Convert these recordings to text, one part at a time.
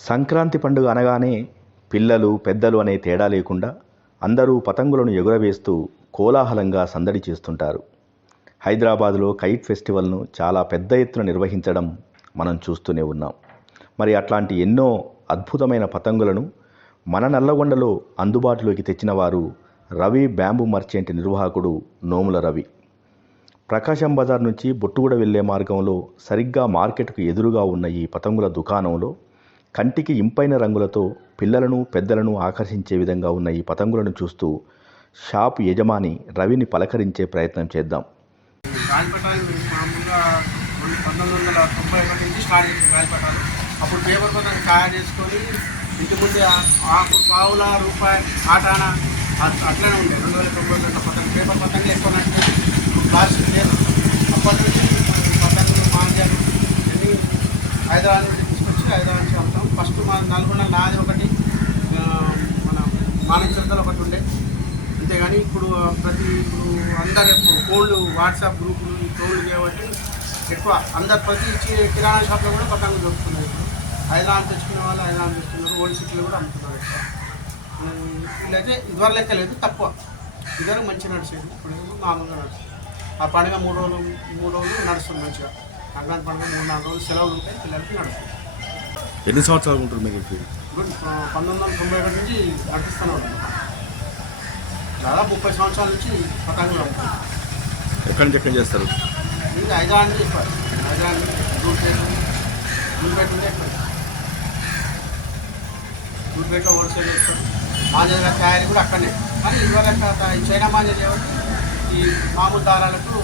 సంక్రాంతి పండుగ అనగానే పిల్లలు పెద్దలు అనే తేడా లేకుండా అందరూ పతంగులను ఎగురవేస్తూ కోలాహలంగా సందడి చేస్తుంటారు. హైదరాబాదులో కైట్ ఫెస్టివల్ను చాలా పెద్ద ఎత్తున నిర్వహించడం మనం చూస్తూనే ఉన్నాం. మరి అట్లాంటి ఎన్నో అద్భుతమైన పతంగులను మన నల్లగొండలో అందుబాటులోకి తెచ్చిన వారు రవి బ్యాంబూ మర్చెంట్ నిర్వాహకుడు నోముల రవి. ప్రకాశం బజార్ నుంచి బొట్టుగూడ వెళ్లే మార్గంలో సరిగ్గా మార్కెట్కు ఎదురుగా ఉన్న ఈ పతంగుల దుకాణంలో కంటికి ఇంపైన రంగులతో పిల్లలను పెద్దలను ఆకర్షించే విధంగా ఉన్న ఈ పతంగులను చూస్తూ షాప్ యజమాని రవిని పలకరించే ప్రయత్నం చేద్దాం. గాలిపటాలు మామూలుగా 1991 నుంచి స్టార్ట్ చేసిన గాలిపటాలు. అప్పుడు పేపర్ పతంగ తయారు చేసుకొని ఇంటి ముందే అప్పుడు పావుల రూపాయి ఆటానా అట్లనే ఉండే. 2090 పతంగ పేపర్ పతంగులు ఎక్కువ నడిచేది. ప్లాస్టిక్ లేదు. అప్పటి నుంచి పతంగులు మాంజాలు అన్నీ హైదరాబాద్ నుండి తీసుకొచ్చి హైదరాబాద్ నుంచి వెళ్తాం. ఫస్ట్ మా నల్గొండ నాది ఒకటి, మన మానసికతలు ఒకటి ఉండే. అంతేగాని ఇప్పుడు అందరు ఫోన్లు వాట్సాప్ గ్రూపులు ఈ ఫోన్లు కాబట్టి ఎక్కువ అందరు ప్రతి కిరాణా షాప్లో కూడా పతంగులు దొరుకుతున్నాయి. ఇప్పుడు హైదరాబాద్ తెచ్చుకునే వాళ్ళు హైదరాబాద్ తెచ్చుకున్నారు, ఓల్డ్ సిటీలో కూడా అమ్ముతున్నారు. వీళ్ళైతే ఇదివరకు లెక్క లేదు, తక్కువ. ఇద్దరు మంచిగా నడిచేది, ఇప్పుడు మామూలుగా నడుస్తుంది. ఆ పండుగ మూడు రోజులు నడుస్తుంది మంచిగా. సంక్రాంతి పండుగ 3-4 రోజులు సెలవులు ఉంటాయి, పిల్లలకి నడుస్తుంది. ఎన్ని సంవత్సరాలు ఉంటుంది మీకు? ఇప్పుడు 1991 నుంచి నడిపిస్తూనే ఉంటుంది. దాదాపు 30 సంవత్సరాల నుంచి పతంగులు అమ్ముతారు. ఎక్కడి నుంచి ఎక్కడ చేస్తారు? ఇంకా హైదరాబాద్ నుంచి చెప్పారు. హైదరాబాద్ దూర్పేట ఉంటే ఎక్కువ. దూర్పేటలో హోల్సేల్ చేస్తారు. మాంజా తయారీ కూడా అక్కడనే. కానీ ఇదివరకు చైనా మాంజా చేయబట్టి ఈ మామూలు దారాలకు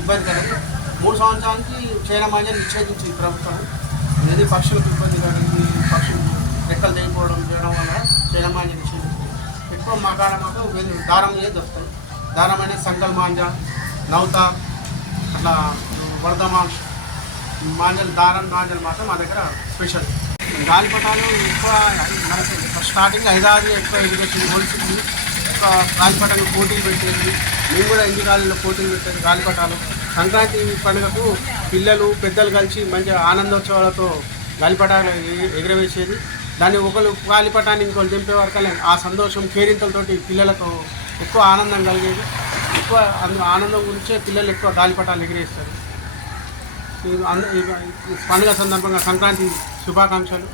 ఇబ్బంది కలిగి 3 సంవత్సరాలకి చైనా మాంజాని నిషేధించింది ప్రభుత్వం. ఏది పక్షులకు ఇబ్బంది కలిగి పక్షులు రెక్కలు తెగిపోవడం చేయడం వల్ల చైనా మాంజా నిషేధించింది. ఎక్కువ మా కాడ మాకు దారం మీద దొరుకుతాయి. దారమైన సంకల్ మాంజా, నౌతా, అట్లా వరదమాన్ మాంజలు, దారం మాంజలు మాత్రం మా దగ్గర స్పెషల్. గాలిపటాలు ఎక్కువ మనకి స్టార్టింగ్ హైదరాబాద్ ఎక్కువ ఎడ్యుకేషన్ హోల్సేల్ ఎక్కువ గాలిపటాలు పోటీలు పెట్టేది. మేము కూడా ఇంటి గాలిలో పోటీలు పెట్టేది. గాలిపటాలు సంక్రాంతి పండుగకు పిల్లలు పెద్దలు కలిసి మంచిగా ఆనందోత్సవాలతో గాలిపటాలు ఎగురవేసేది. దాన్ని ఒకరు గాలిపటాన్ని ఇంకొకరు దింపే వరకు ఆ సంతోషం కేరింతలతోటి పిల్లలకు ఎక్కువ ఆనందం కలిగేది. ఎక్కువ ఆనందం గురించే పిల్లలు ఎక్కువ గాలిపటాలు ఎగిరేస్తారు. పండుగ సందర్భంగా సంక్రాంతి శుభాకాంక్షలు.